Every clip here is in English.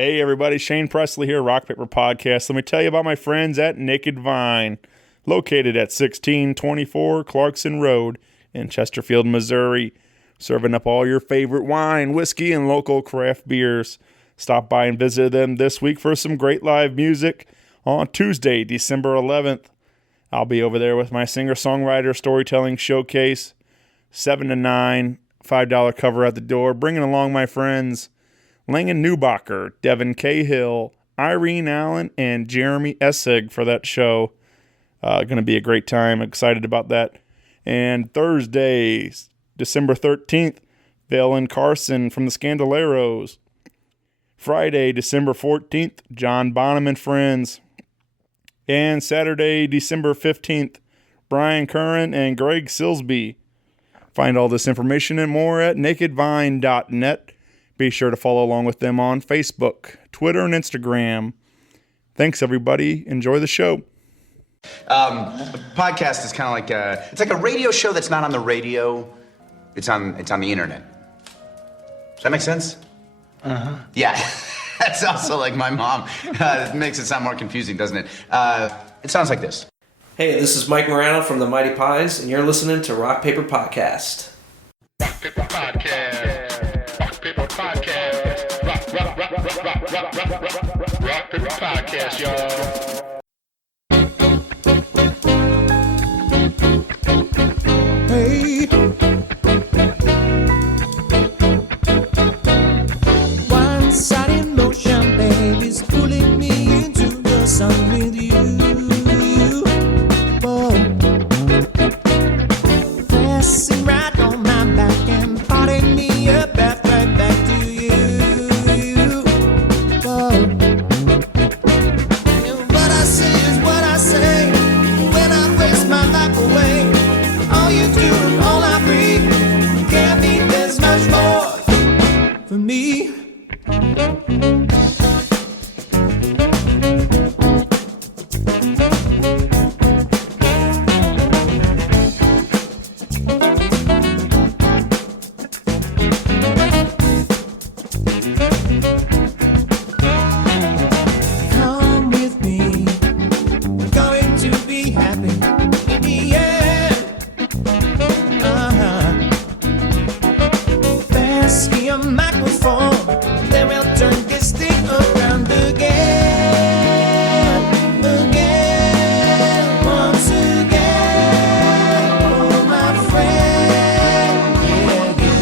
Hey everybody, Shane Presley here, Rock Paper Podcast. Let me tell you about my friends at Naked Vine, located at 1624 Clarkson Road in Chesterfield, Missouri, serving up all your favorite wine, whiskey, and local craft beers. Stop by and visit them this week for some great live music on Tuesday, December 11th. I'll be over there with my singer-songwriter storytelling showcase, 7 to 9, $5 cover at the door, bringing along my friends Langan Newbacher, Devin Cahill, Irene Allen, and Jeremy Essig for that show. Going to be a great time. Excited about that. And Thursday, December 13th, Vale and Carson from the Scandaleros. Friday, December 14th, John Bonham and Friends. And Saturday, December 15th, Brian Curran and Greg Silsby. Find all this information and more at nakedvine.net. Be sure to follow along with them on Facebook, Twitter, and Instagram. Thanks, everybody. Enjoy the show. A podcast is kind of like it's like a radio show that's not on the radio. It's on the internet. Does that make sense? Uh-huh. Yeah. That's also like my mom. It makes it sound more confusing, doesn't it? It sounds like this. Hey, this is Mike Murano from the Mighty Pies, and you're listening to Rock Paper Podcast. Rock Paper Podcast. Rock Paper Podcast. Rock Paper Podcast, y'all. Hey. One-sided motion, baby's pulling me into the sun with you. Whoa. Pressing right on my back and parting me up right back to you. Whoa. And what I say is what I say when I waste my life away. All you do and all I breathe can't be this much more for me. Come with me, we're going to be happy in the end. Pass me a microphone, then we'll turn this thing around again, once again. Oh, my friend, yeah.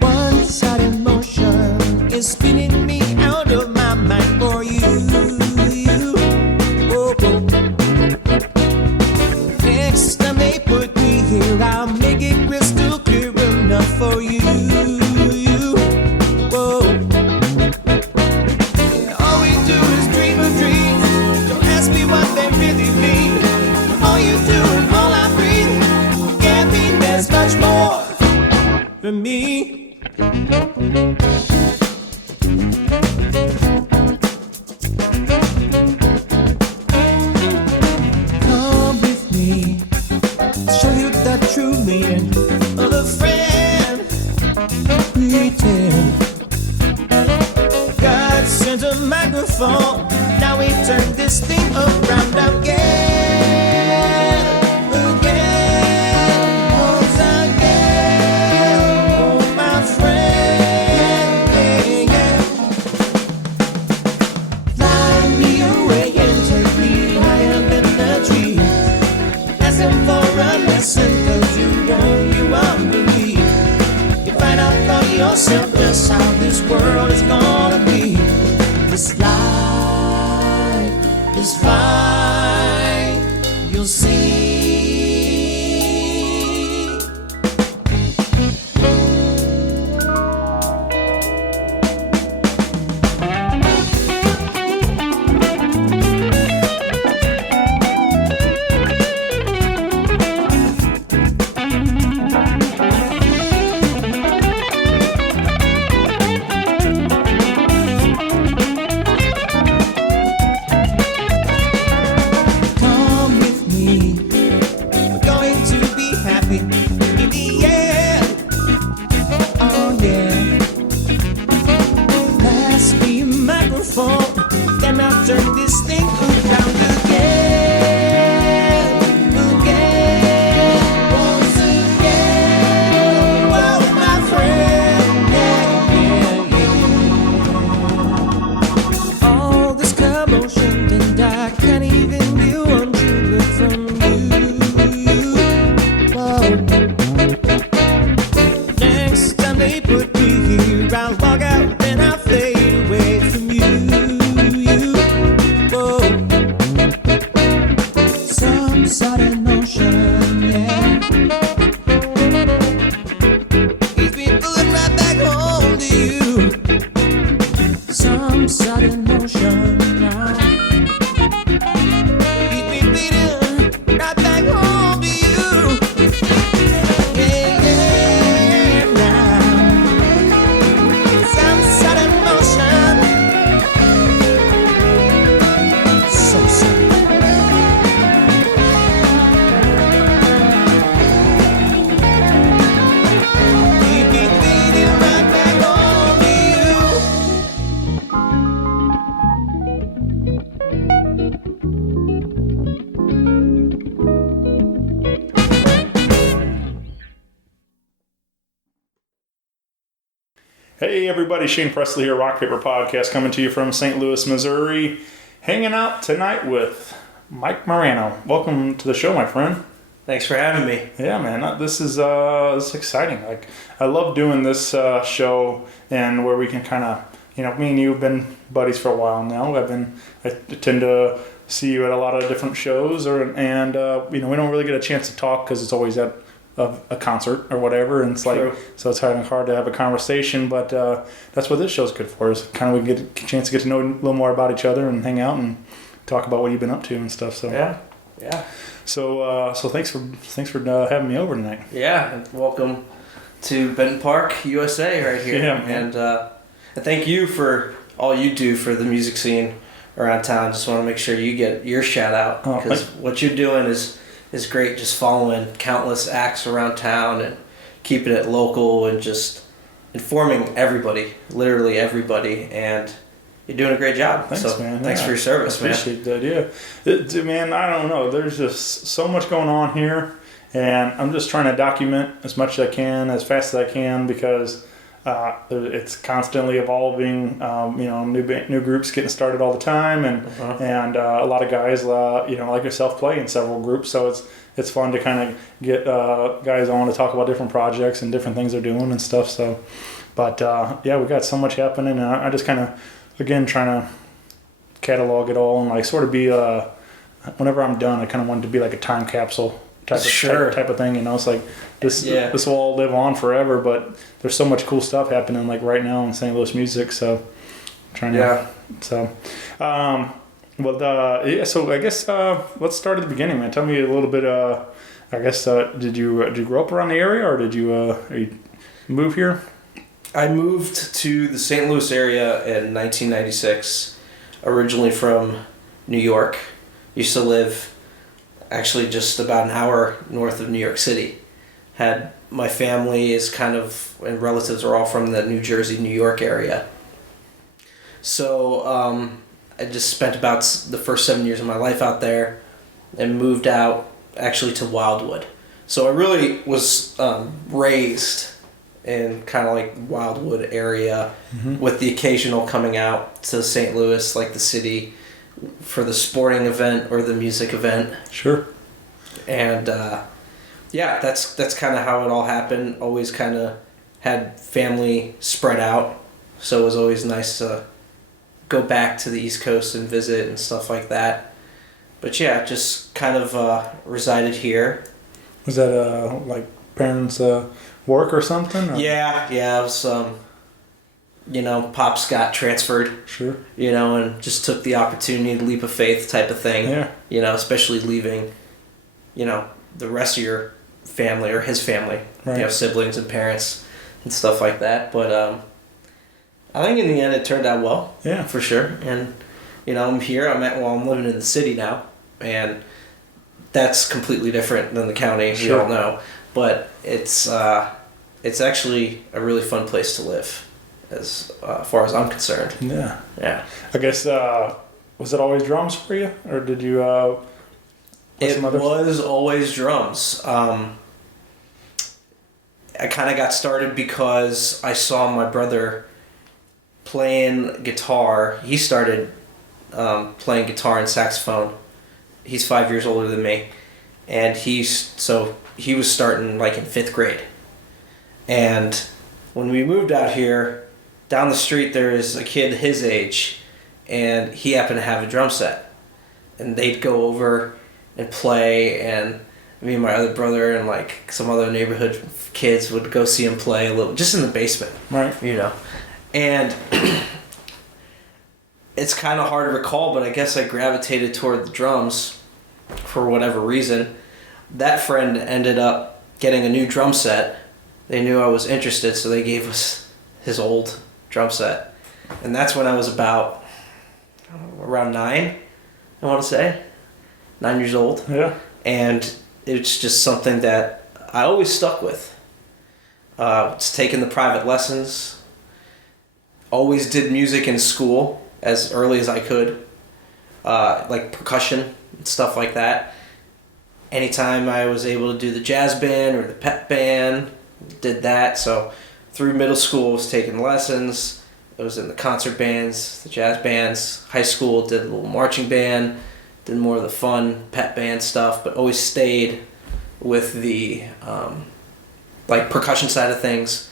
One-sided motion is spinning me out of my mind for you. Oh, oh. Next time they put me here, I'll make it crystal clear enough for you. Whoa. Yeah, all we do is dream a dream. Don't ask me what they really mean. All you do and all I breathe can't mean there's much more for me. Come with me, show you the true meaning of a friend. Pretend God sent a microphone, now we turn this thing around again, once again. Oh, my friend, yeah. Fly me away and take me higher than the trees. Asking for a lesson, 'cause you want me. You find out for yourself just how this world is gonna be. This life is fine. turn this thing around again, again, once again. Whoa, my friend, yeah. All this commotion and I can't even view one true look from you. Whoa. Next time they put me here, I'll walk out and I'll fade away from you. Whoa. Some sudden notion, yeah. Keeps me pulling right back home to you. Some sudden notion now. Keep me bleeding right back home to you. Yeah, yeah, now. Some sudden motion. So sudden. Keep me bleeding right back home to you. Hey everybody, Shane Presley here, Rock Paper Podcast, coming to you from St. Louis, Missouri. Hanging out tonight with Mike Murano. Welcome to the show, my friend. Thanks for having me. Yeah, man, this is exciting. Like, I love doing this show, and where we can kind of, me and you have been buddies for a while now. I tend to see you at a lot of different shows, and we don't really get a chance to talk because it's always at a concert or whatever, and it's like, True. so it's hard to have a conversation, but that's what this show's good for, is kind of we get a chance to get to know a little more about each other and hang out and talk about what you've been up to and stuff. So Yeah. so thanks for having me over tonight. Yeah, and welcome to Benton Park, USA, right here. Yeah, man. And thank you for all you do for the music scene around town. Just want to make sure you get your shout out, Oh, because what you're doing is great. Just following countless acts around town and keeping it local and just informing everybody, literally everybody, and you're doing a great job. Thanks, so man. thanks Yeah, for your service, man. Appreciate that. Yeah, man. I don't know. There's just so much going on here, and I'm just trying to document as much as I can, as fast as I can, because it's constantly evolving. New groups getting started all the time, and a lot of guys, like yourself, play in several groups. So it's fun to kind of get guys on to talk about different projects and different things they're doing and stuff. So, but we got so much happening, and I just kind of, again, trying to catalog it all and like sort of be whenever I'm done, I kind of want it to be like a time capsule type of thing. It's like this will all live on forever, but there's so much cool stuff happening like right now in St. Louis music. So trying to so I guess let's start at the beginning, man. Tell me a little bit. Did you grow up around the area, or did you move here? I moved to the St. Louis area in 1996, originally from New York. Used to live actually just about an hour north of New York City. Had my family and relatives are all from the New Jersey, New York area. So I just spent about the first 7 years of my life out there and moved out actually to Wildwood. So I really was raised in kind of like Wildwood area, with the occasional coming out to St. Louis, like the city, for the sporting event or the music event. Sure. And that's kind of how it all happened. Always kind of had family spread out, so it was always nice to go back to the East Coast and visit and stuff like that. But yeah, just kind of resided here. Was that like parents' work or something? Or? Yeah, it was. Pops got transferred. Sure. And just took the opportunity, leap of faith type of thing. Yeah. Especially leaving, the rest of your family or his family, right. Siblings and parents and stuff like that. But I think in the end it turned out well. Yeah. For sure. And, I'm here. I'm living in the city now, and that's completely different than the county. Sure. We all know. But it's actually a really fun place to live, as far as I'm concerned. Yeah. Yeah. I guess Was it always drums for you, or did you? It was always drums. I kind of got started because I saw my brother playing guitar. He started playing guitar and saxophone. He's 5 years older than me, and he was starting like in 5th grade. And when we moved out here, down the street there is a kid his age, and he happened to have a drum set, and they'd go over and play, and me and my other brother and like some other neighborhood kids would go see him play a little, just in the basement, right? And it's kind of hard to recall, but I guess I gravitated toward the drums for whatever reason. That friend ended up getting a new drum set. They knew I was interested, so they gave us his old drum set, and that's when I was about around 9, I want to say. 9 years old. Yeah. And it's just something that I always stuck with. It's taking the private lessons. Always did music in school as early as I could. Like percussion and stuff like that. Anytime I was able to do the jazz band or the pep band, did that. So through middle school, I was taking lessons. I was in the concert bands, the jazz bands. High school, did a little marching band. Did more of the fun pep band stuff, but always stayed with the like percussion side of things.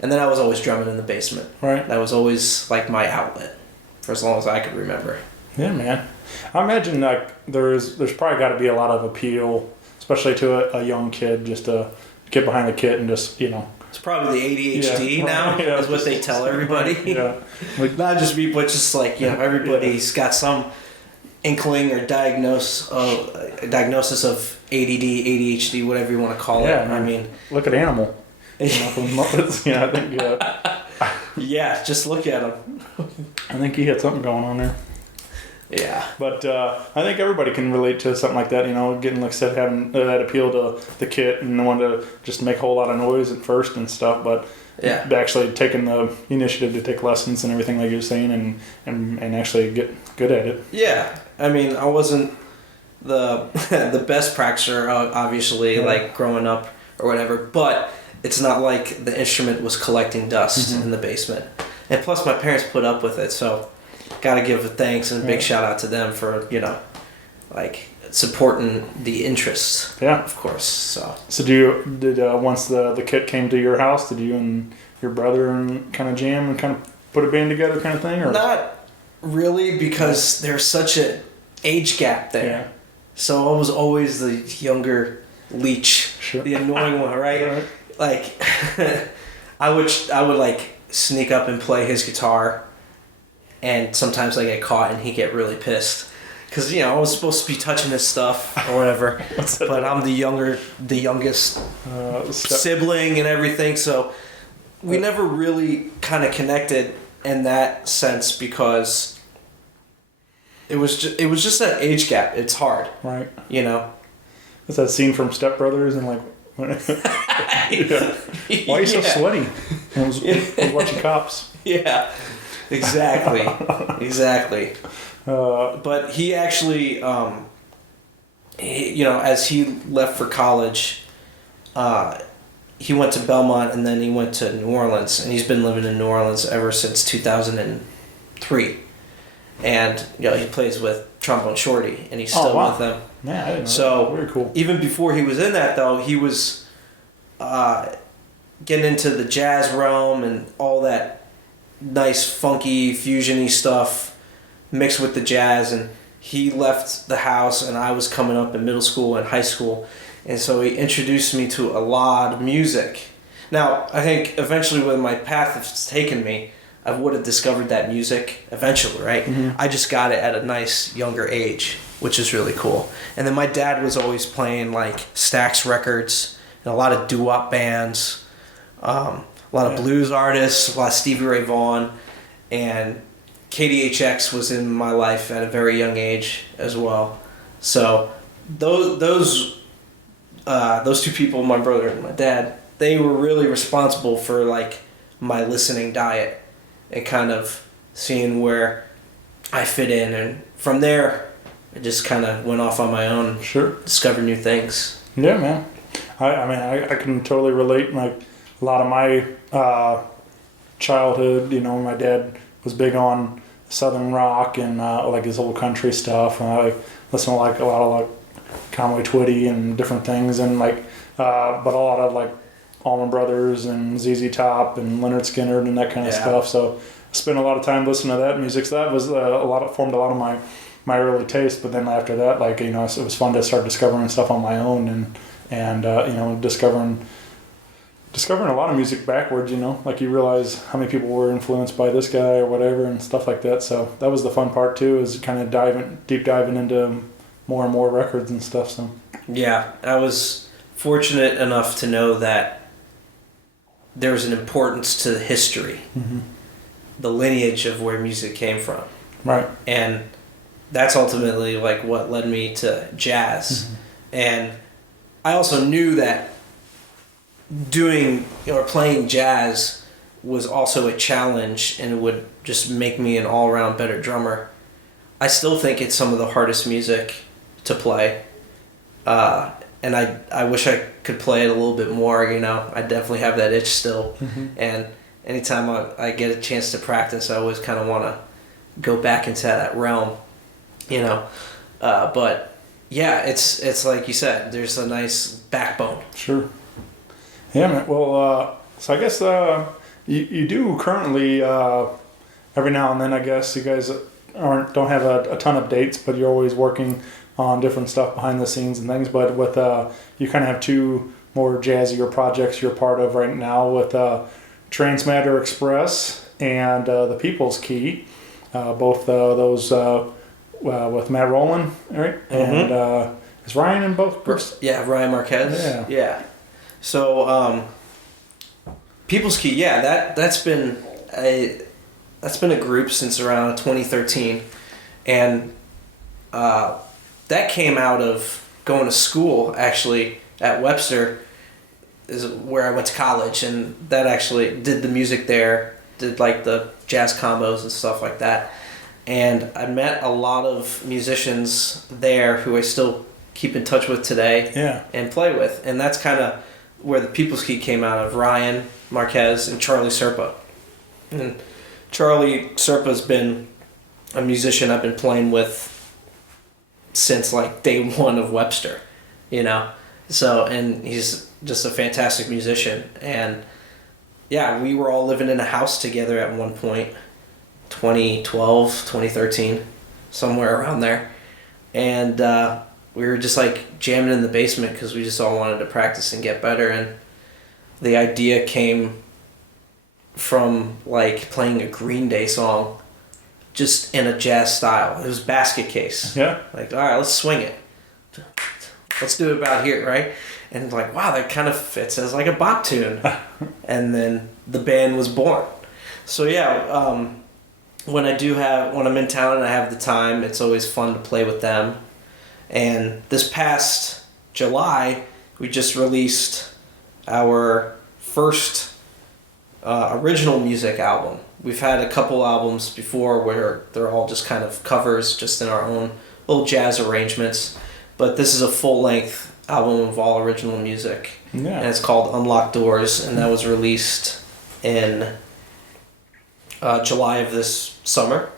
And then I was always drumming in the basement. Right. That was always like my outlet for as long as I could remember. Yeah, man. I imagine like there's probably got to be a lot of appeal, especially to a young kid, just to get behind the kit and just It's probably the ADHD now, is what they tell everybody. Yeah. Like, not just me, but just like everybody's got some inkling or diagnosis of ADD, ADHD, whatever you want to call it. I mean, look at Animal. I think. Yeah, just look at him. I think he had something going on there. Yeah, but I think everybody can relate to something like that. Getting, like I said, having that appeal to the kit and wanting to just make a whole lot of noise at first and stuff. But actually taking the initiative to take lessons and everything, like you were saying, and actually get good at it. Yeah, I mean, I wasn't the the best practicer, obviously, like growing up or whatever. But it's not like the instrument was collecting dust in the basement. And plus, my parents put up with it, so gotta give a thanks and a big shout out to them for like supporting the interests. Yeah, of course. So did once the kit came to your house, did you and your brother kind of jam and kind of put a band together, kind of thing, or not really, because there's such an age gap there. Yeah. So I was always the younger leech, the annoying one, right? Like I would like sneak up and play his guitar. And sometimes I get caught and he'd get really pissed. Because, I was supposed to be touching his stuff or whatever. But I'm the youngest sibling and everything. So we never really kind of connected in that sense because it was just that age gap. It's hard. Right. It's that scene from Step Brothers and like... Why are you so sweaty? I was watching Cops. Yeah. Exactly. But he actually, as he left for college, he went to Belmont and then he went to New Orleans, and he's been living in New Orleans ever since 2003. And he plays with Trombone Shorty, and he's still with them. Man, I didn't know. So very cool. Even before he was in that, though, he was getting into the jazz realm and all that nice funky fusiony stuff mixed with the jazz. And he left the house, and I was coming up in middle school and high school, and so he introduced me to a lot of music. Now I think eventually when my path has taken me, I would have discovered that music eventually, right? I just got it at a nice younger age, which is really cool. And then my dad was always playing like Stax records and a lot of doo-wop bands, a lot of blues artists, a lot of Stevie Ray Vaughan, and KDHX was in my life at a very young age as well. So those two people, my brother and my dad, they were really responsible for like my listening diet and kind of seeing where I fit in, and from there, I just kind of went off on my own. Sure. Discovered new things. Yeah, man. I mean, I can totally relate. Like a lot of my childhood, you know, my dad was big on Southern rock and like his old country stuff, and I listened to like a lot of like Conway Twitty and different things, and like but a lot of like Allman Brothers and ZZ Top and Leonard Skinner and that kind of stuff. So I spent a lot of time listening to that music. So that was formed a lot of my early taste. But then after that, like, you know, it was fun to start discovering stuff on my own and you know, discovering a lot of music backwards, you know, like you realize how many people were influenced by this guy or whatever and stuff like that. So that was the fun part too, is kind of deep diving into more and more records and stuff. So yeah, I was fortunate enough to know that there was an importance to the history, the lineage of where music came from. Right. And that's ultimately like what led me to jazz. And I also knew that doing or playing jazz was also a challenge, and it would just make me an all-around better drummer. I still think it's some of the hardest music to play. And I wish I could play it a little bit more, you know. I definitely have that itch still. And anytime I get a chance to practice, I always kind of want to go back into that realm, you know. But yeah, it's like you said, there's a nice backbone. Sure. Yeah, man. Well, so I guess you do currently every now and then. I guess you guys don't have a ton of dates, but you're always working on different stuff behind the scenes and things. But with you kind of have two more jazzier projects you're part of right now with Transmatter Express and the People's Key. Both those with Matt Rowland, right? And is Ryan in both groups? Yeah, Ryan Marquez. Yeah. So People's Key, yeah, that's been a group since around 2013, and that came out of going to school, actually, at Webster, is where I went to college, and that actually did the music there, did like the jazz combos and stuff like that. And I met a lot of musicians there who I still keep in touch with today and play with. And that's kind of where the People's Key came out of, Ryan Marquez and Charlie Serpa. And Charlie Serpa's been a musician I've been playing with since like day one of Webster, you know. So, and he's just a fantastic musician. And yeah, we were all living in a house together at one point, 2012, 2013, somewhere around there. And we were just like jamming in the basement because we just all wanted to practice and get better. And the idea came from like playing a Green Day song just in a jazz style. It was Basket Case. Yeah. Like, all right, let's swing it. Let's do it about here, right? And like, wow, that kind of fits as like a bop tune. And then the band was born. So yeah, when I'm in town and I have the time, it's always fun to play with them. And this past July, we just released our first original music album. We've had a couple albums before where they're all just kind of covers, just in our own little jazz arrangements. But this is a full-length album of all original music. Yeah. And it's called Unlocked Doors, and that was released in July of this summer.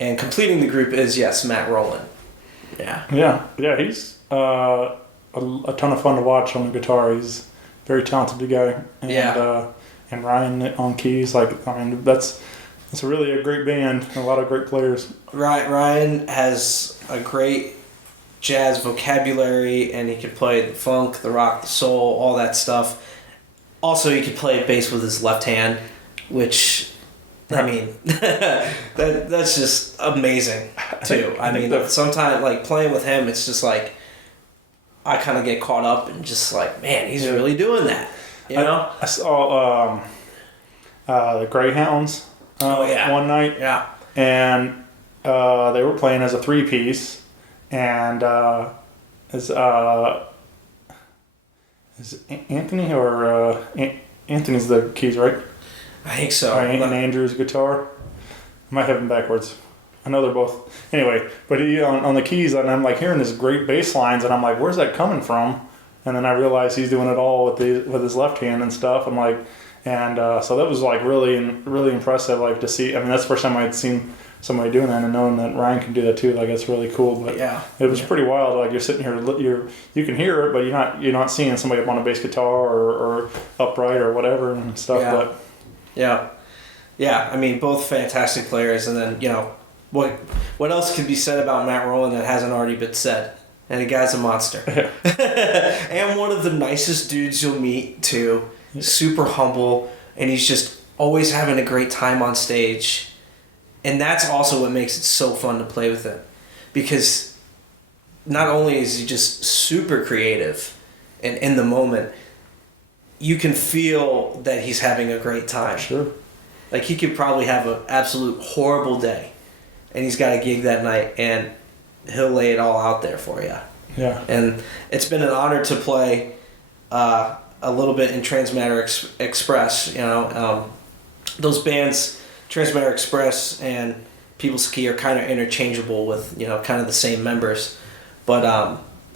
And completing the group is, yes, Matt Rowland. Yeah. Yeah, he's a ton of fun to watch on the guitar. He's a very talented guy. And, and Ryan on keys. That's really a great band. A lot of great players. Ryan has a great jazz vocabulary, and he can play the funk, the rock, the soul, all that stuff. Also, he can play bass with his left hand, which, I mean, that's just amazing, too. I mean, sometimes, like, playing with him, it's just like, I kind of get caught up and just like, man, he's really doing that, you know? I saw the Greyhounds one night. Yeah. And they were playing as a three-piece, and is Anthony or Anthony's the keys, right? I think so. And Andrew's guitar. I might have them backwards. I know they're both. Anyway, but he on the keys, and I'm like hearing this great bass lines, and I'm like, where's that coming from? And then I realized he's doing it all with his left hand and stuff. I'm like, and so that was like really impressive, like to see. I mean, that's the first time I'd seen somebody doing that, and knowing that Ryan can do that too, like it's really cool. But yeah, it was pretty wild. Like you're sitting here, you can hear it, but you're not seeing somebody up on a bass guitar or upright or whatever and stuff. Yeah. But yeah. I mean, both fantastic players, and then what else could be said about Matt Rowland that hasn't already been said? And the guy's a monster. Yeah. And one of the nicest dudes you'll meet too. Yeah. Super humble, and he's just always having a great time on stage. And that's also what makes it so fun to play with him. Because not only is he just super creative and in the moment, you can feel that he's having a great time. Sure. Like he could probably have an absolute horrible day, and he's got a gig that night, and he'll lay it all out there for you. Yeah. And it's been an honor to play a little bit in Transmatter Express. Those bands, Transmatter Express and People Ski, are kind of interchangeable with kind of the same members. But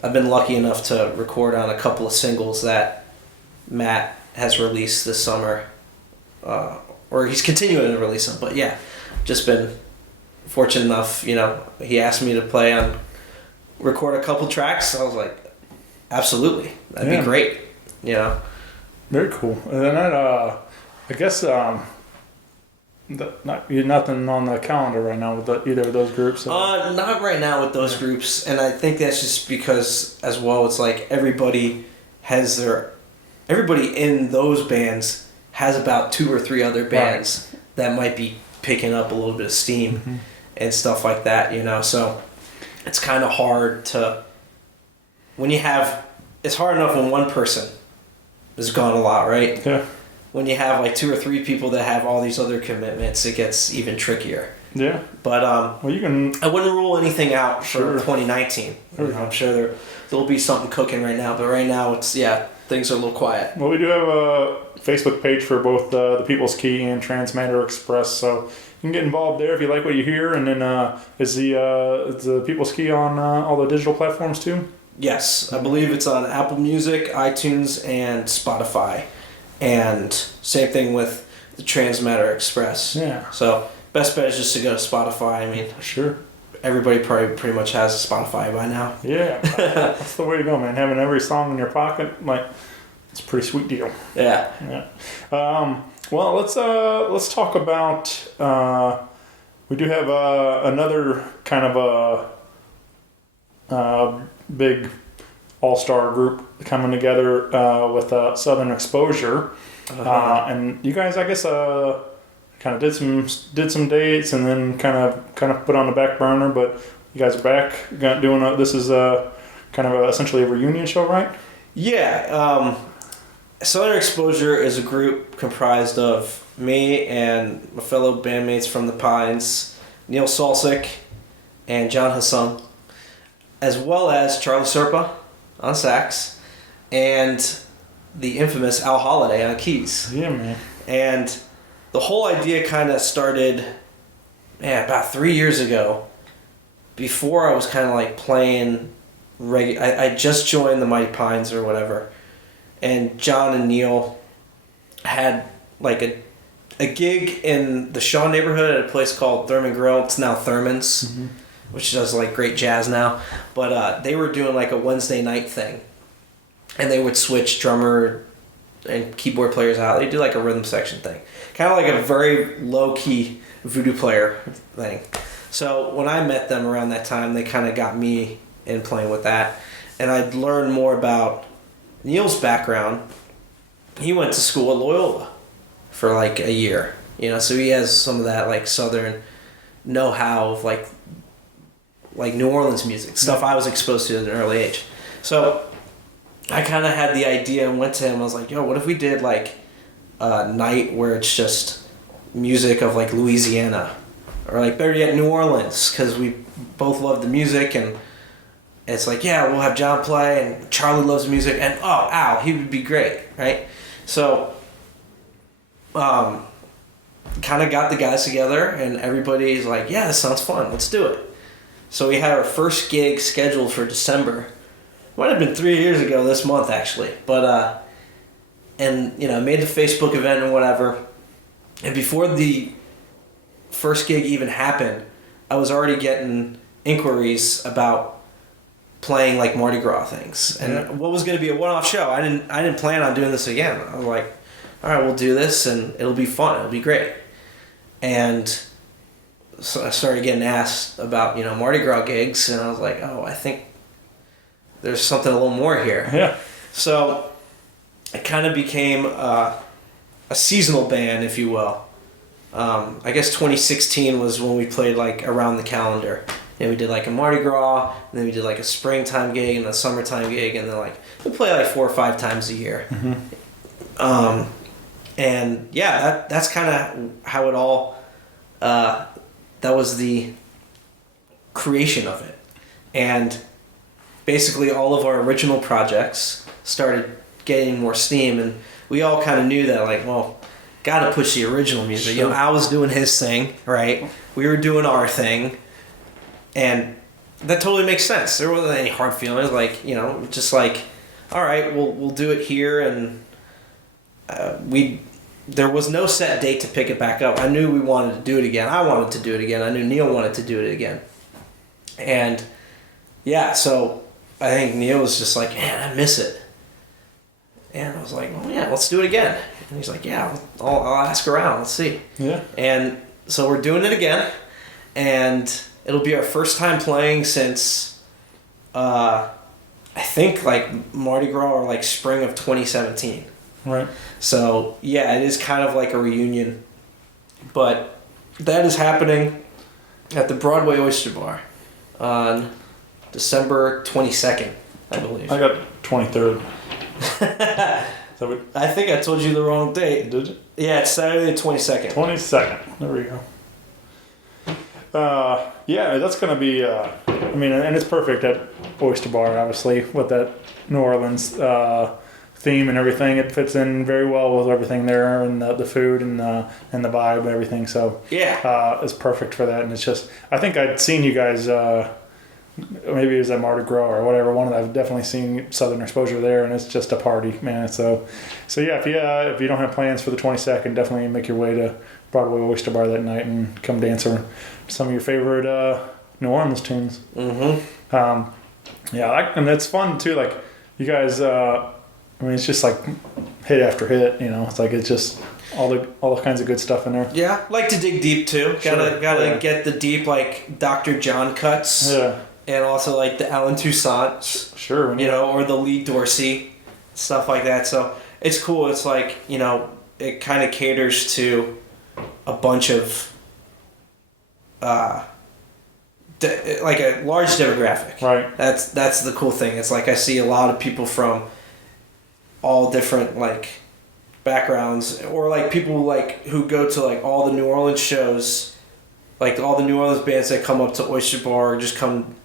I've been lucky enough to record on a couple of singles that Matt has released this summer, or he's continuing to release them. But yeah, just been fortunate enough. He asked me to record a couple tracks. I was like, absolutely, that'd be great. Very cool. And then I guess nothing on the calendar right now with either of those groups. Not right now with those groups, and I think that's just because as well. It's like everybody in those bands has about 2 or 3 other bands that might be picking up a little bit of steam and stuff like that. So it's kind of hard to it's hard enough when one person is gone a lot, right? Yeah. When you have like 2 or 3 people that have all these other commitments, it gets even trickier. Yeah. But I wouldn't rule anything out for 2019. I'm sure there'll be something cooking right now, but right now things are a little quiet. Well, we do have a Facebook page for both the People's Key and Transmatter Express, so you can get involved there if you like what you hear. And then is the People's Key on all the digital platforms too? Yes, I believe it's on Apple Music, iTunes, and Spotify. And same thing with the Transmatter Express. Yeah. So best bet is just to go to Spotify. I mean, sure. Everybody probably pretty much has a Spotify by now. Yeah, that's the way to go, man. Having every song in your pocket, it's a pretty sweet deal. Yeah. Yeah. Well, let's talk about. We do have another kind of a big all-star group coming together with Southern Exposure, and you guys, I guess, kind of did some dates and then kind of put on the back burner, but you guys are back doing this is kind of essentially a reunion show, right? Yeah. Southern Exposure is a group comprised of me and my fellow bandmates from the Pines, Neil Salsick and John Hassam, as well as Charlie Serpa on sax, and the infamous Al Holiday on keys. Yeah, man. And the whole idea kind of started, about 3 years ago. Before I was kind of like playing I just joined the Mighty Pines or whatever, and John and Neil had like a a gig in the Shaw neighborhood at a place called Thurman Grill. It's now Thurman's, which does like great jazz now. But they were doing like a Wednesday night thing, and they would switch drummer and keyboard players out. They do like a rhythm section thing, kind of like a very low key Voodoo player thing. So when I met them around that time, they kind of got me in playing with that, and I'd learned more about Neil's background. He went to school at Loyola for like a year, you know, so he has some of that like Southern know-how of like New Orleans music, stuff I was exposed to at an early age. So I kind of had the idea and went to him. I was like, yo, what if we did like a night where it's just music of like Louisiana, or like better yet New Orleans, because we both love the music. And it's like, yeah, we'll have John play, and Charlie loves the music, and oh, Al, he would be great, right? So kind of got the guys together, and everybody's like, yeah, this sounds fun, let's do it. So we had our first gig scheduled for December. Might have been 3 years ago this month, actually. But and you know, made the Facebook event and whatever, and before the first gig even happened, I was already getting inquiries about playing like Mardi Gras things, and what was going to be a one-off show. I didn't plan on doing this again. I was like, all right, we'll do this, and it'll be fun. It'll be great. And so I started getting asked about, you know, Mardi Gras gigs, and I was like, oh, I think there's something a little more here. Yeah. So it kind of became a seasonal band, if you will. I guess 2016 was when we played like around the calendar. And we did like a Mardi Gras, and then we did like a springtime gig and a summertime gig, and then like we play like 4 or 5 times a year. And yeah, that's kind of how it all. That was the creation of it, and basically all of our original projects started getting more steam, and we all kind of knew that, like, well, got to push the original music. You know, Al was doing his thing, right? We were doing our thing. And that totally makes sense. There wasn't any hard feelings, like, you know, just like, all right, we'll do it here, and there was no set date to pick it back up. I knew we wanted to do it again. I wanted to do it again. I knew Neil wanted to do it again. And yeah, so I think Neil was just like, man, I miss it. And I was like, well, yeah, let's do it again. And he's like, yeah, I'll ask around. Let's see. Yeah. And so we're doing it again, and it'll be our first time playing since, I think, like, Mardi Gras or, like, spring of 2017. Right. So, yeah, it is kind of like a reunion. But that is happening at the Broadway Oyster Bar on December 22nd, I believe. I got 23rd. I think I told you the wrong date. Did you? Yeah, it's Saturday the 22nd. 22nd. There we go. Yeah, that's going to be, I mean, and it's perfect at Oyster Bar, obviously, with that New Orleans theme and everything. It fits in very well with everything there, and the food and the vibe and everything. So yeah, it's perfect for that. And it's just, I think I'd seen you guys, maybe it was at Mardi Gras or whatever. I've definitely seen Southern Exposure there, and it's just a party, man. So yeah, if you don't have plans for the 22nd, definitely make your way to Broadway Oyster Bar that night and come dance or some of your favorite New Orleans tunes. Mm-hmm. Yeah, and it's fun too. Like you guys, I mean, it's just like hit after hit. You know, it's like it's just all the kinds of good stuff in there. Yeah, like to dig deep too. Gotta get the deep, like Dr. John cuts. Yeah. And also like the Alan Toussaint. Sure. You know, or the Lee Dorsey, stuff like that. So it's cool. It's like, you know, it kind of caters to a bunch of like a large demographic. Right. That's the cool thing. It's like I see a lot of people from all different like backgrounds, or like people like who go to like all the New Orleans shows, like all the New Orleans bands that come up to Oyster Bar or just come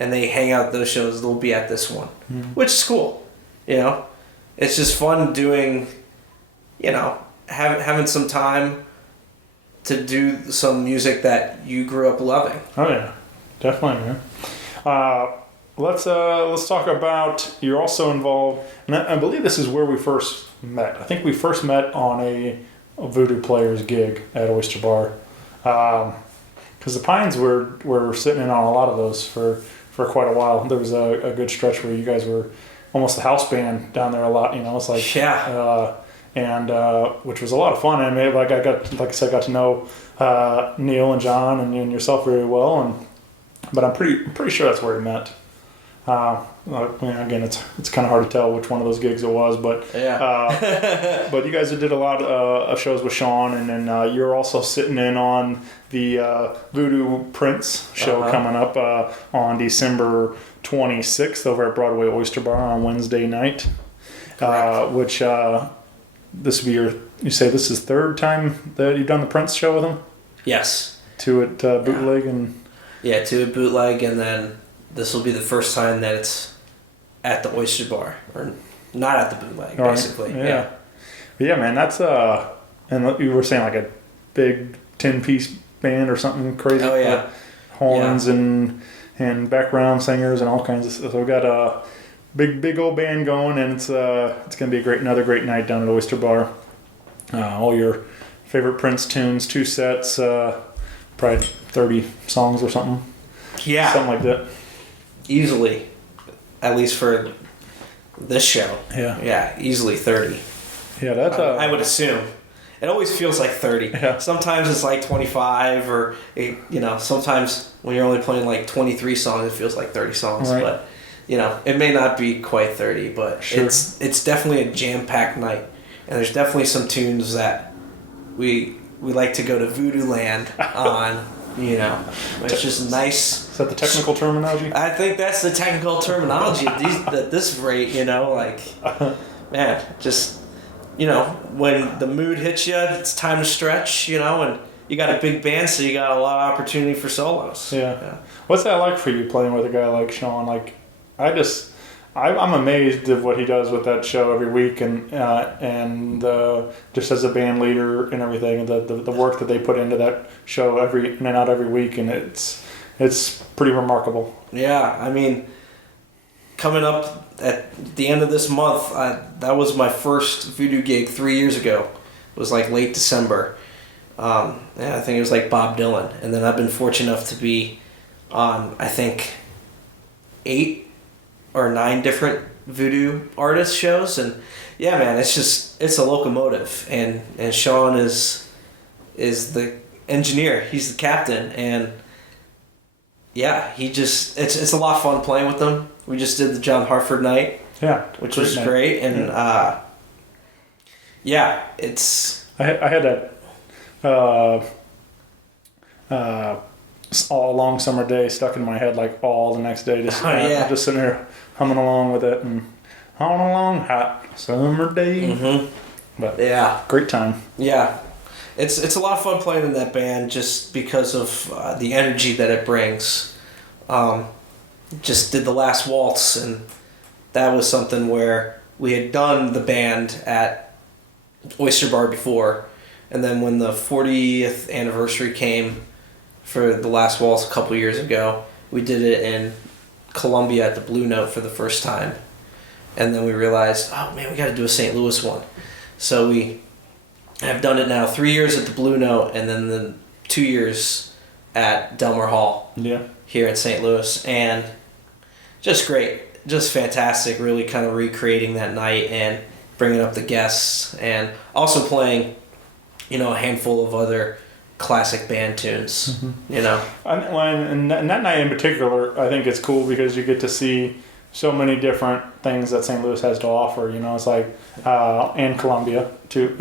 and they hang out at those shows. They'll be at this one, which is cool. You know, it's just fun doing, you know, having some time to do some music that you grew up loving. Oh yeah, definitely, man. Let's talk about, you're also involved, and I believe this is where we first met. I think we first met on a Voodoo player's gig at Oyster Bar. Because the Pines were sitting in on a lot of those for quite a while. There was a good stretch where you guys were almost the house band down there a lot. It's like which was a lot of fun. I mean, like I got to know Neil and John and yourself very well, but I'm pretty sure that's where we met. Again, it's kind of hard to tell which one of those gigs it was, but but you guys did a lot of shows with Sean, and then you're also sitting in on the Voodoo Prince show coming up on December 26th over at Broadway Oyster Bar on Wednesday night. Which this will be you say this is third time that you've done the Prince show with him? Yes. Two at Bootleg and two at Bootleg, and then this will be the first time that it's at the Oyster Bar, or not at the Bootleg, basically. Yeah. Yeah, man, that's and you were saying like a big 10-piece band or something crazy. Oh yeah. With horns and background singers and all kinds of stuff. So we got a big old band going, and it's gonna be another great night down at Oyster Bar. All your favorite Prince tunes, 2 sets, probably 30 songs or something. Yeah. Something like that. Easily, at least for this show. Yeah. Yeah, easily 30. Yeah, that's. I would assume. It always feels like 30. Yeah. Sometimes it's like 25, or sometimes when you're only playing like 23 songs, it feels like 30 songs. Right. But it may not be quite 30, but Sure. it's definitely a jam-packed night, and there's definitely some tunes that we like to go to Voodoo Land on. It's just nice. Is that the technical terminology? I think that's the technical terminology at this rate, man, just, when the mood hits you, it's time to stretch, and you got a big band, so you got a lot of opportunity for solos. Yeah. What's that like for you playing with a guy like Sean? Like, I'm amazed at what he does with that show every week, and just as a band leader and everything, the work that they put into that show every week, and it's pretty remarkable. Yeah, I mean, coming up at the end of this month, that was my first Voodoo gig 3 years ago. It was like late December. I think it was like Bob Dylan, and then I've been fortunate enough to be on, I think, 8 or 9 different Voodoo artist shows, and yeah, man, it's a locomotive, and Sean is the engineer, he's the captain, and yeah, it's a lot of fun playing with them. We just did the John Hartford night, which was great, and it's I had that all long summer day stuck in my head like all the next day, just sitting there humming along with it, and on a long hot summer day. Mm-hmm. But yeah, great time. Yeah, it's a lot of fun playing in that band just because of the energy that it brings. Just did the last waltz, and that was something where we had done the band at Oyster Bar before, and then when the 40th anniversary came for the last waltz a couple years ago, we did it in Columbia at the Blue Note for the first time, and then we realized, oh man, we got to do a St. Louis one. So we have done it now 3 years at the Blue Note, and then the 2 years at Delmar Hall here in St. Louis, and just great, just fantastic, really kind of recreating that night and bringing up the guests, and also playing a handful of other classic band tunes. And that night in particular, I think it's cool because you get to see so many different things that St. Louis has to offer. It's like and Columbia too,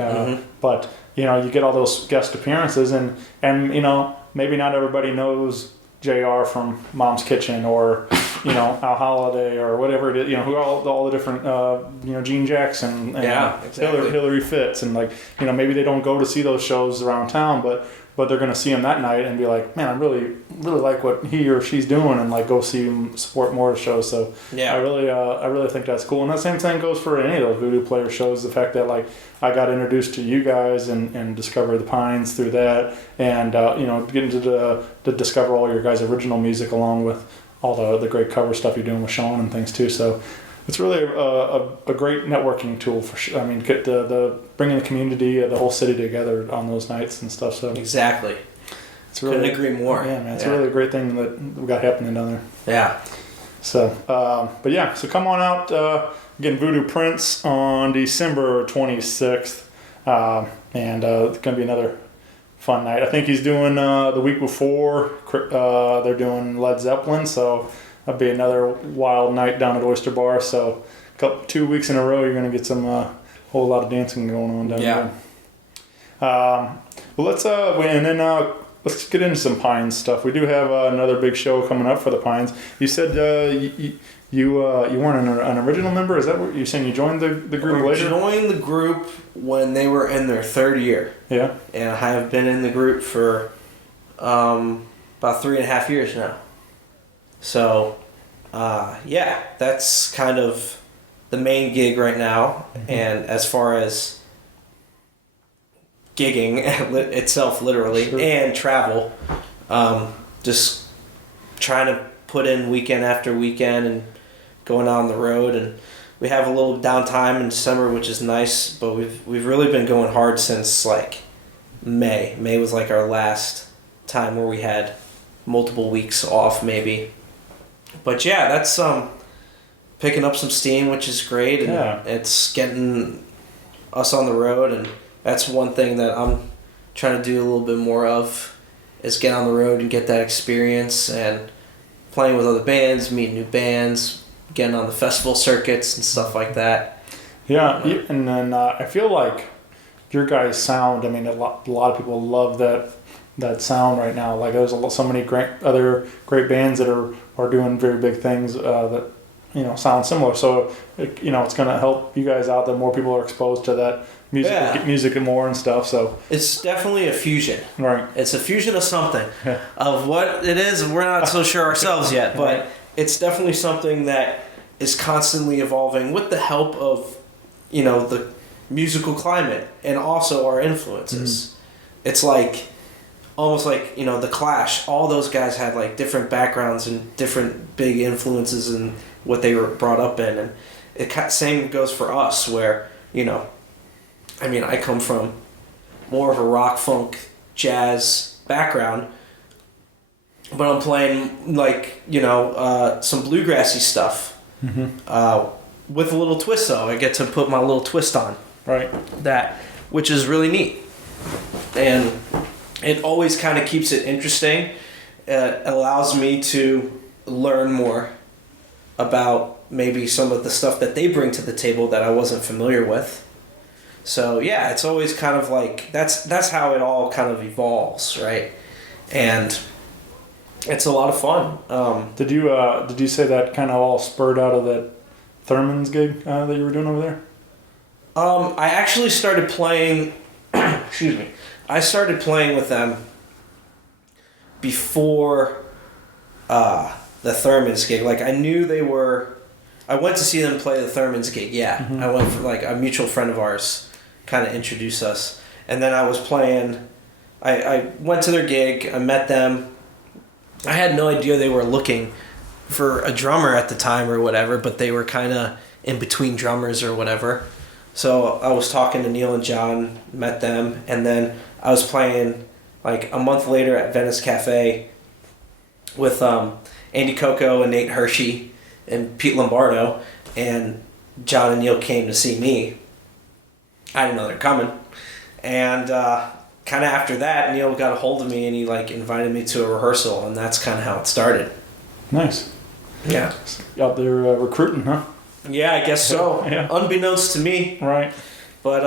but you get all those guest appearances, and maybe not everybody knows JR from Mom's Kitchen, or Al Holiday, or whatever it is, who are all the different Gene Jackson and exactly. Hillary Fitz, and maybe they don't go to see those shows around town, but they're going to see him that night and be like, man, I really like what he or she's doing, and like go see him, support more of the shows. So I really think that's cool. And the same thing goes for any of those Voodoo player shows. The fact that like I got introduced to you guys and discovered the Pines through that, and getting to discover all your guys' original music along with all the great cover stuff you're doing with Sean and things too. So It's really a great networking tool for sure. I mean, get the bringing the community, the whole city together on those nights and stuff. So Exactly. it's really, Couldn't agree more. Yeah, man, it's really a great thing that we got happening down there. Yeah. So, but yeah, so come on out. Again, Voodoo Prince on December 26th, and it's gonna be another fun night. I think he's doing the week before. They're doing Led Zeppelin, so that'll be another wild night down at Oyster Bar. So, 2 weeks in a row, you're gonna get some whole lot of dancing going on down there. Well, let's let's get into some Pines stuff. We do have another big show coming up for the Pines. You said you weren't an original member. Is that what you're saying? You joined the group later? I joined the group when they were in their third year. Yeah. And I have been in the group for about 3.5 years now. So, yeah, that's kind of the main gig right now. Mm-hmm. And as far as gigging itself, literally, sure, and travel, just trying to put in weekend after weekend and going out on the road. And we have a little downtime in December, which is nice, but we've really been going hard since like May. May was like our last time where we had multiple weeks off, maybe. But yeah, that's picking up some steam, which is great, and it's getting us on the road. And that's one thing that I'm trying to do a little bit more of, is get on the road and get that experience and playing with other bands, meeting new bands, getting on the festival circuits and stuff like that. Yeah, and then I feel like your guys' sound, I mean, a lot of people love that sound right now. Like, there's so many other great bands that are doing very big things that, sound similar. So, it's going to help you guys out that more people are exposed to that music and more and stuff. So it's definitely a fusion. Right. It's a fusion of something. Of what it is, we're not so sure ourselves yet, but it's definitely something that is constantly evolving with the help of, the musical climate and also our influences. Mm-hmm. It's like almost like, the Clash. All those guys had like different backgrounds and different big influences in what they were brought up in, and it same goes for us, where I come from more of a rock, funk, jazz background, but I'm playing like some bluegrassy stuff, with a little twist. Though I get to put my little twist on that, which is really neat, and it always kind of keeps it interesting. It allows me to learn more about maybe some of the stuff that they bring to the table that I wasn't familiar with. So yeah, it's always kind of like that's how it all kind of evolves, right? And it's a lot of fun. Did you say that kind of all spurred out of that Thurman's gig that you were doing over there? I actually started playing. Excuse me. I started playing with them before the Thurman's gig. Like, I knew they were. I went to see them play the Thurman's gig. Yeah, mm-hmm. I went for like a mutual friend of ours kind of introduced us, and then I was playing. I went to their gig. I met them. I had no idea they were looking for a drummer at the time or whatever, but they were kind of in between drummers or whatever. So I was talking to Neil and John, met them, and then I was playing like a month later at Venice Cafe with Andy Coco and Nate Hershey and Pete Lombardo, and John and Neil came to see me. I didn't know they were coming. And kind of after that, Neil got a hold of me and he like invited me to a rehearsal, and that's kind of how it started. Nice. Yeah. Out there recruiting, huh? Yeah, I guess so. Yeah. Unbeknownst to me. Right. But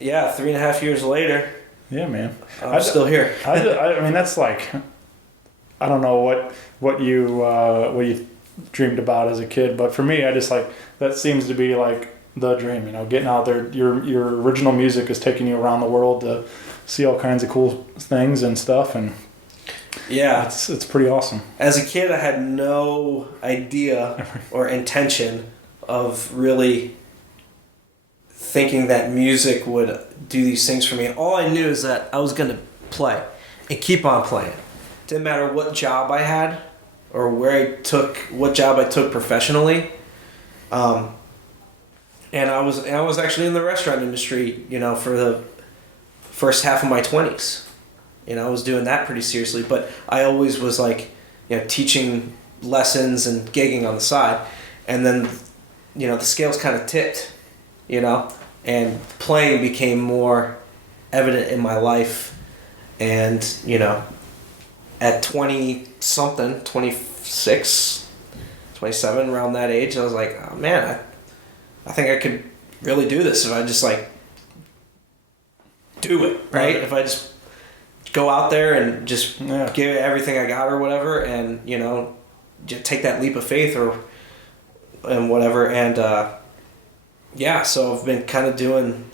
3.5 years later. Yeah, man. I'm still here. I mean, that's like, I don't know what you dreamed about as a kid, but for me, I just like, that seems to be like the dream, getting out there. Your original music is taking you around the world to see all kinds of cool things and stuff, and yeah, it's pretty awesome. As a kid, I had no idea or intention of really thinking that music would do these things for me. All I knew is that I was going to play and keep on playing. Didn't matter what job I had or what job I took professionally. And I was actually in the restaurant industry, for the first half of my 20s. I was doing that pretty seriously, but I always was like, teaching lessons and gigging on the side. And then, the scales kind of tipped, and playing became more evident in my life. And, at 20-something, 26, 27, around that age, I was like, oh man, I think I could really do this if I just like do it, right? If I just go out there and just give it everything I got or whatever, and just take that leap of faith and whatever. And so I've been kind of doing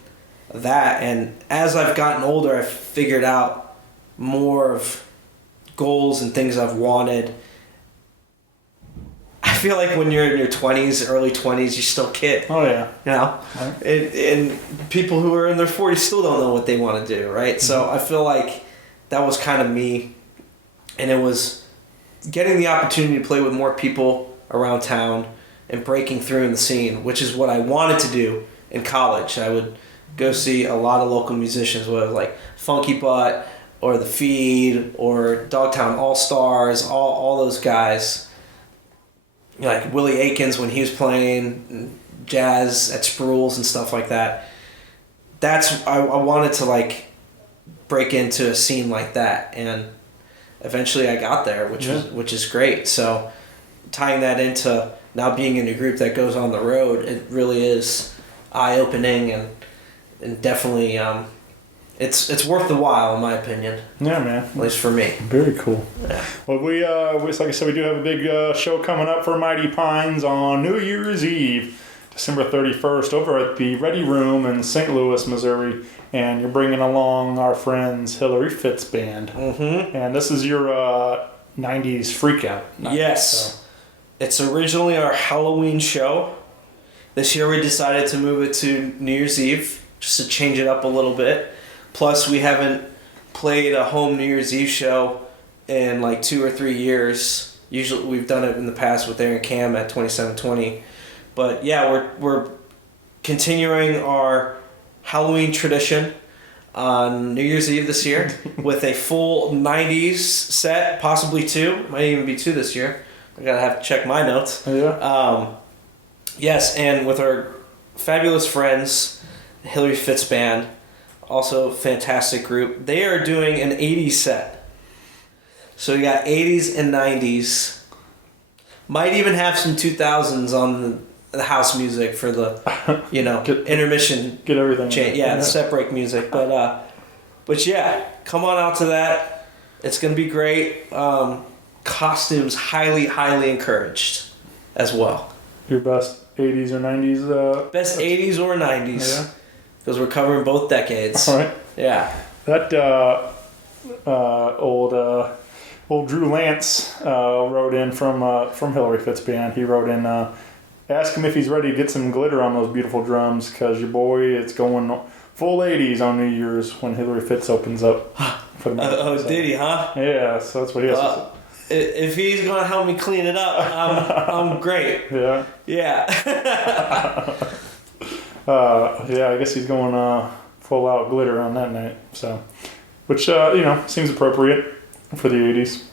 that, and as I've gotten older, I've figured out more of goals and things I've wanted. I feel like when you're in your 20s, early 20s, you're still a kid. Oh, yeah. Right. And people who are in their 40s still don't know what they want to do, right? Mm-hmm. So I feel like that was kind of me. And it was getting the opportunity to play with more people around town and breaking through in the scene, which is what I wanted to do in college. I would go see a lot of local musicians, whether it was like Funky Butt or The Feed or Dogtown All-Stars, all those guys. Like Willie Aikens when he was playing jazz at Spruil's and stuff like that. I wanted to like break into a scene like that, and eventually I got there, which is great. So tying that into now being in a group that goes on the road, it really is eye-opening and definitely it's worth the while, in my opinion. Yeah, man. At least for me. Very cool. Yeah. Well, we like I said, we do have a big show coming up for Mighty Pines on New Year's Eve, December 31st, over at the Ready Room in St. Louis, Missouri. And you're bringing along our friends Hillary Fitz Band. Mm-hmm. And this is your 90s freakout night. Yes. So. It's originally our Halloween show. This year we decided to move it to New Year's Eve, just to change it up a little bit. Plus, we haven't played a home New Year's Eve show in like 2 or 3 years. Usually, we've done it in the past with Aaron Cam at 2720. But yeah, we're continuing our Halloween tradition on New Year's Eve this year with a full 90s set, possibly 2. Might even be 2 this year. I gotta have to check my notes. Yeah. Yes, and with our fabulous friends, Hillary Fitz Band. Also a fantastic group. They are doing an 80s set. So you got 80s and 90s. Might even have some 2000s on the house music for the, intermission. Get everything. The set break music. But yeah, come on out to that. It's going to be great. Costumes highly, highly encouraged as well. Your best 80s or 90s? Best 80s or 90s. Yeah. Because we're covering both decades. All right. Yeah. That old Drew Lance wrote in from Hillary Fitz Band. He wrote in, ask him if he's ready to get some glitter on those beautiful drums, because your boy, it's going full 80s on New Year's when Hillary Fitz opens up. For the did he, huh? Yeah, so that's what he has to say. If he's going to help me clean it up, I'm great. Yeah. Yeah. I guess he's going full out glitter on that night. So, which seems appropriate for the 80s.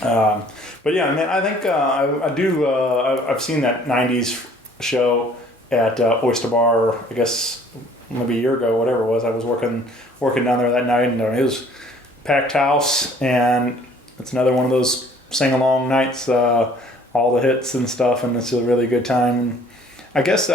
But yeah, man, I think I do. I've seen that 90s show at Oyster Bar. I guess maybe a year ago, whatever it was. I was working down there that night, and it was packed house, and it's another one of those sing along nights. All the hits and stuff, and it's a really good time. And I guess.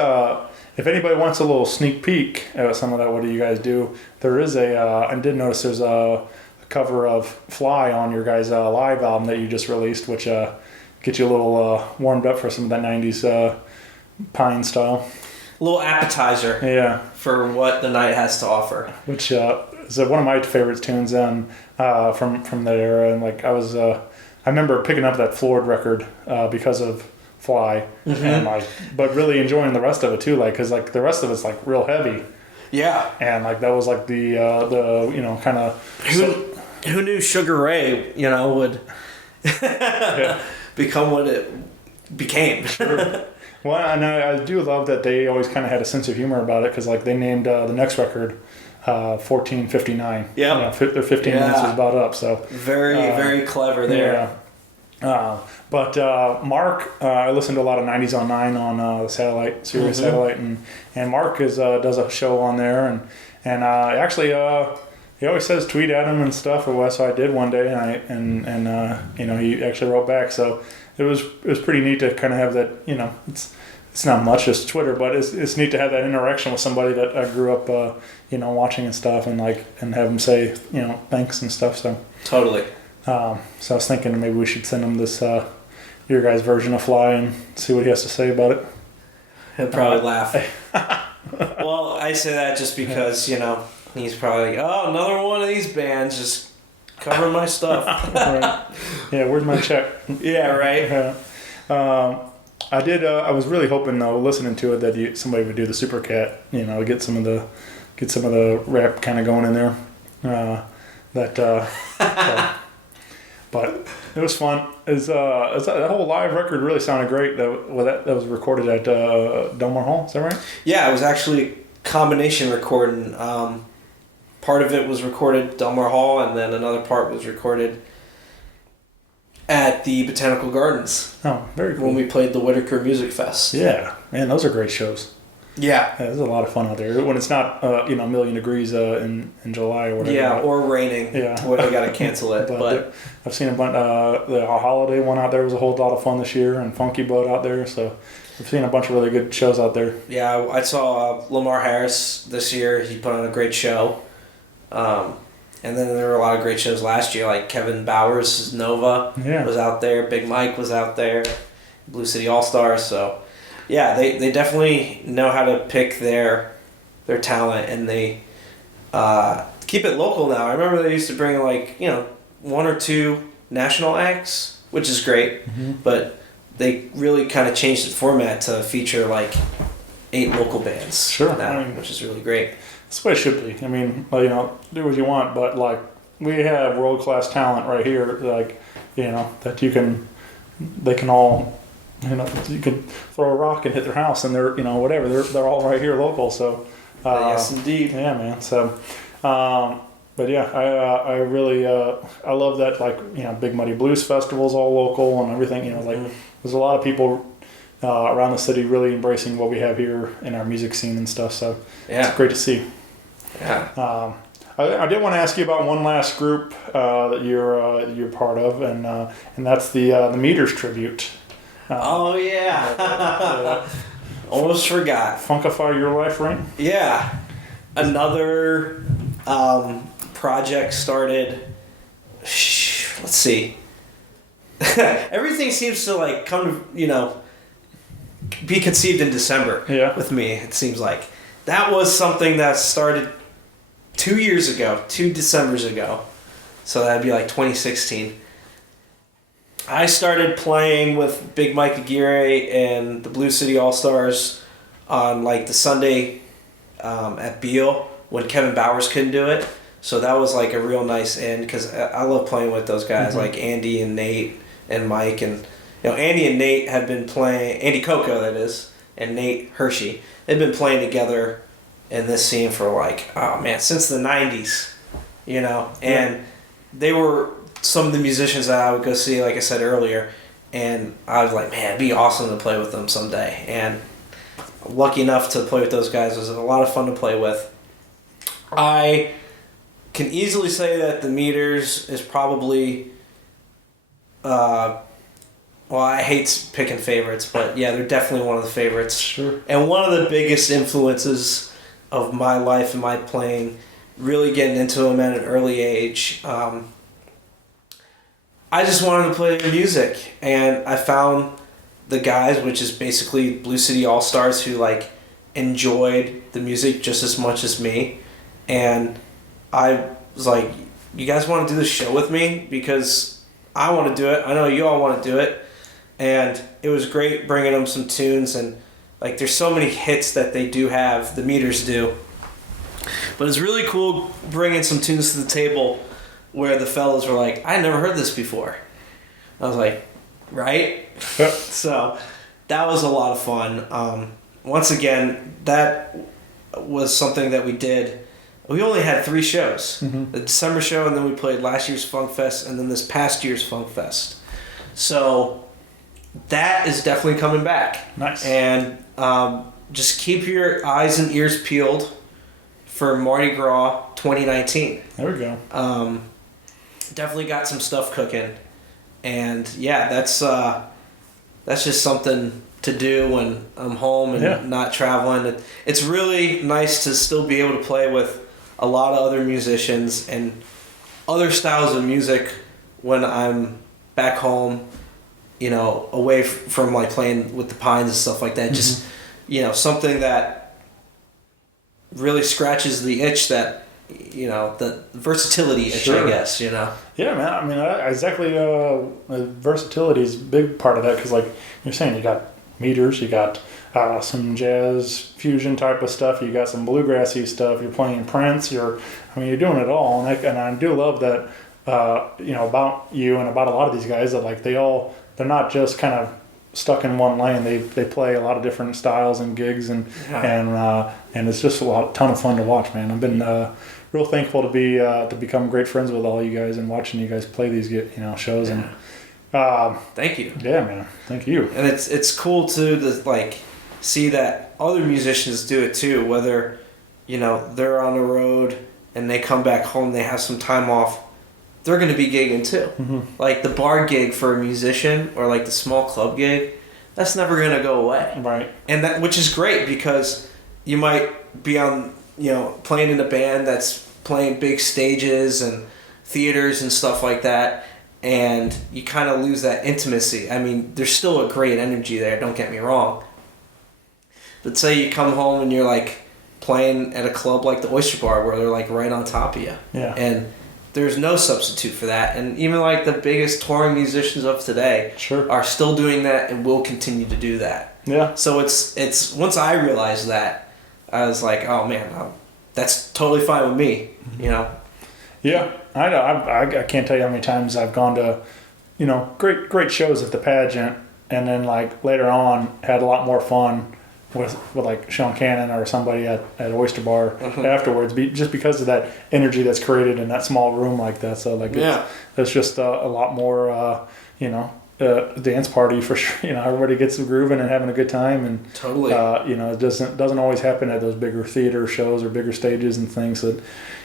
If anybody wants a little sneak peek at some of that, what do you guys do? There is I did notice there's a cover of Fly on your guys' live album that you just released, which gets you a little warmed up for some of that 90s Pine style. A little appetizer. Yeah. For what the night has to offer. Which is one of my favorite tunes from that era. And like I remember picking up that Floyd record because of Fly, mm-hmm. and but really enjoying the rest of it too, because the rest of it's real heavy. Yeah, and that was the kind of. Who knew Sugar Ray would become what it became? Sure. Well, and I do love that they always kind of had a sense of humor about it because, like, they named the next record 1459. Yeah. Their 15 minutes was about up. So very clever there. Yeah. But Mark, I listen to a lot of 90s on 9 on the satellite, Sirius Satellite, and Mark does a show on there, and actually he always says tweet at him and stuff. So I did one day, and he actually wrote back. So it was pretty neat to kind of have that. It's not much, just Twitter, but it's neat to have that interaction with somebody that I grew up watching and stuff, and have him say thanks and stuff. So Totally. so I was thinking maybe we should send him this your guys' version of Fly and see what he has to say about it. He'll probably laugh. Well, I say that just because, he's probably like, oh, another one of these bands just covering my stuff. Right. Yeah, where's my check? Yeah, right. I was really hoping though, listening to it, that somebody would do the Super Cat. Get some of the rap kind of going in there. But it was fun. That whole live record really sounded great. That was recorded at Delmar Hall. Is that right? Yeah, it was actually combination recording. Part of it was recorded at Delmar Hall, and then another part was recorded at the Botanical Gardens. Oh, very cool. When we played the Whitaker Music Fest. Yeah, man, those are great shows. Yeah. There's a lot of fun out there when it's not a million degrees in July or whatever. Yeah, or raining. Yeah, where they got to cancel it. but I've seen a bunch. The holiday one out there was a whole lot of fun this year, and Funky Boat out there. So I've seen a bunch of really good shows out there. Yeah, I saw Lamar Harris this year. He put on a great show. And then there were a lot of great shows last year, like Kevin Bowers' Nova was out there. Big Mike was out there. Blue City All-Stars. So, yeah, they definitely know how to pick their talent, and they keep it local now. I remember they used to bring one or two national acts, which is great, but they really kind of changed the format to feature 8 local bands now, which is really great. That's the way it should be. I mean, do what you want, but we have world-class talent right here, that they can all, you can throw a rock and hit their house and they're, whatever, they're all right here local. So, yes, indeed. Yeah, man. So, but yeah, I really, I love that, Big Muddy Blues Festival's all local and everything, there's a lot of people around the city really embracing what we have here in our music scene and stuff. So it's great to see. Yeah. I did want to ask you about one last group that you're part of, and that's the Meters tribute. Oh yeah. Almost forgot. Funkify Your Life, right? Yeah. Another project started. Let's see. Everything seems to come to be conceived in December. Yeah. With me, it seems like that was something that started 2 years ago, 2 Decembers ago. So that'd be 2016. I started playing with Big Mike Aguirre and the Blue City All-Stars on the Sunday at Beale when Kevin Bowers couldn't do it. So that was a real nice end because I love playing with those guys like Andy and Nate and Mike. And Andy and Nate had been playing, Andy Coco that is, and Nate Hershey. They've been playing together in this scene for since the 90s, and they were some of the musicians that I would go see, like I said earlier, and I was like, man, it'd be awesome to play with them someday. And lucky enough to play with those guys. It was a lot of fun to play with. I can easily say that the Meters is probably, I hate picking favorites, but yeah, they're definitely one of the favorites. Sure. And one of the biggest influences of my life and my playing, really getting into them at an early age. I just wanted to play music, and I found the guys, which is basically Blue City All-Stars, who enjoyed the music just as much as me, and I was like, you guys want to do this show with me? Because I want to do it. I know you all want to do it. And it was great bringing them some tunes, and there's so many hits that they do have, the Meters do. But it's really cool bringing some tunes to the table where the fellas were like, I never heard this before. I was like, right? Yep. So that was a lot of fun. Once again, that was something that we did. We only had 3 shows. The December show, and then we played last year's Funk Fest, and then this past year's Funk Fest. So that is definitely coming back. Nice. And just keep your eyes and ears peeled for Mardi Gras 2019. There we go. Definitely got some stuff cooking. And yeah, that's just something to do when I'm home and not traveling. It's really nice to still be able to play with a lot of other musicians and other styles of music when I'm back home, you know, away from like playing with the Pines and stuff like that. Just, you know, something that really scratches the itch that, you know, the versatility itch, I guess, you know. Yeah, man. I mean, exactly. Versatility is a big part of that because, like you're saying, you got meters, you got some jazz fusion type of stuff, you got some bluegrassy stuff. You're playing Prince. You're doing it all, and I do love that. You know, about you and about a lot of these guys that like they're not just kind of stuck in one lane. They play a lot of different styles and gigs and it's just ton of fun to watch, man. I've been real thankful to become great friends with all you guys and watching you guys play these shows and thank you. Yeah, man. Thank you. And it's cool to like see that other musicians do it too, whether, you know, they're on the road and they come back home, they have some time off, they're going to be gigging too. Like the bar gig for a musician or like the small club gig, that's never going to go away. Right. And that, which is great because you might be on, you know, playing in a band that's playing big stages and theaters and stuff like that, and you kind of lose that intimacy. I mean, there's still a great energy there, don't get me wrong. But say you come home and you're like playing at a club like the Oyster Bar where they're like right on top of you. Yeah. And there's no substitute for that. And even like the biggest touring musicians of today are still doing that and will continue to do that. Yeah. So it's once I realized that, I was like, oh man, that's totally fine with me, you know? Yeah, I know. I can't tell you how many times I've gone to, you know, great shows at the pageant, and then like later on had a lot more fun with like Sean Canan or somebody at Oyster Bar afterwards, just because of that energy that's created in that small room like that. So like it's just a lot more, you know, dance party for sure. You know, everybody gets grooving and having a good time, and totally. You know, it doesn't always happen at those bigger theater shows or bigger stages and things that,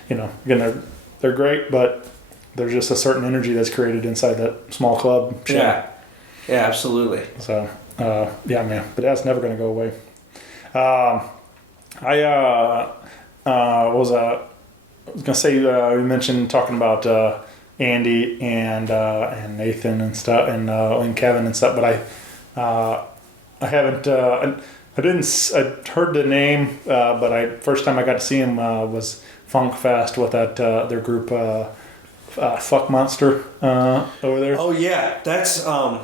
you know, again they're great, but there's just a certain energy that's created inside that small club show. Yeah, absolutely. So yeah, man, but that's never going to go away. I was gonna say you mentioned talking about Andy and Nathan and stuff and Kevin and stuff, but I haven't I heard the name, but first time I got to see him was Funk Fest with that their group Fuck Monster over there. Oh yeah, that's that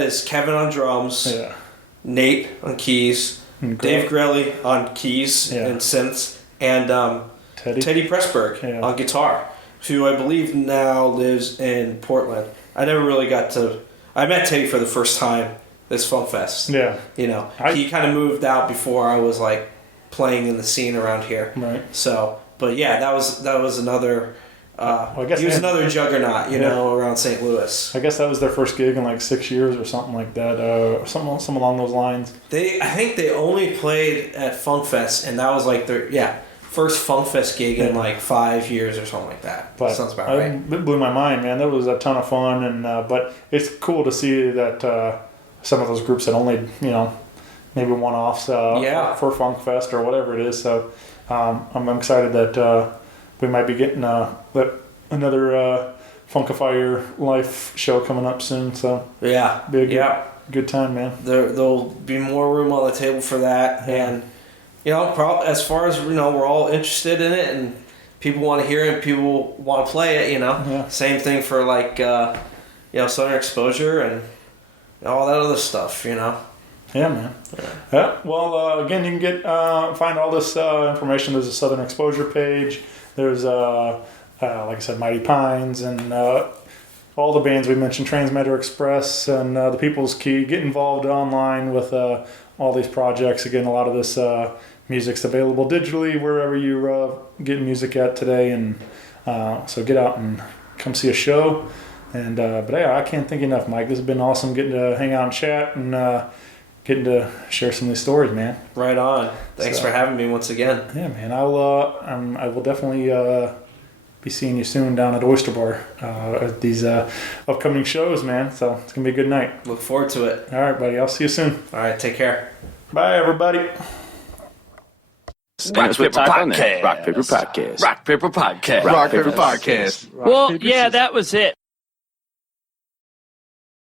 is Kevin on drums. Yeah. Nate on keys, Dave Grelly on keys and synths, and Teddy Pressburg on guitar, who I believe now lives in Portland. I never really I met Teddy for the first time this Funk Fest. Yeah. You know, he kind of moved out before I was like playing in the scene around here. Right. So, but yeah, that was another... I guess he was another juggernaut, you know, around St. Louis. I guess that was their first gig in like 6 years or something like that, or something along those lines. I think they only played at Funk Fest, and that was like their first Funk Fest gig in like 5 years or something like that. But sounds about right. It blew my mind, man. That was a ton of fun, and but it's cool to see that some of those groups that only, you know, maybe one-offs for Funk Fest or whatever it is. So I'm excited that. We might be getting another Funkify Your Life show coming up soon. So be a good time, man. There'll be more room on the table for that, and you know, as far as you know, we're all interested in it, and people want to hear it, and people want to play it. You know, same thing for like you know, Southern Exposure and all that other stuff. You know. Yeah, man. Yeah. Well, again, you can find all this information. There's a Southern Exposure page. There's, like I said, Mighty Pines and all the bands we mentioned, Transmatter Express and the People's Key. Get involved online with all these projects. Again, a lot of this music's available digitally wherever you're getting music at today. And so get out and come see a show. And but yeah, I can't thank you enough, Mike. This has been awesome getting to hang out and chat and getting to share some of these stories, man. Right on. Thanks for having me once again. Yeah, man. I will definitely be seeing you soon down at Oyster Bar at these upcoming shows, man. So it's gonna be a good night. Look forward to it. All right, buddy. I'll see you soon. All right, take care. Bye, everybody. Rock Paper Podcast. Rock Paper Podcast. Rock Paper Podcast. Rock Paper Podcast. Well, yeah, that was it.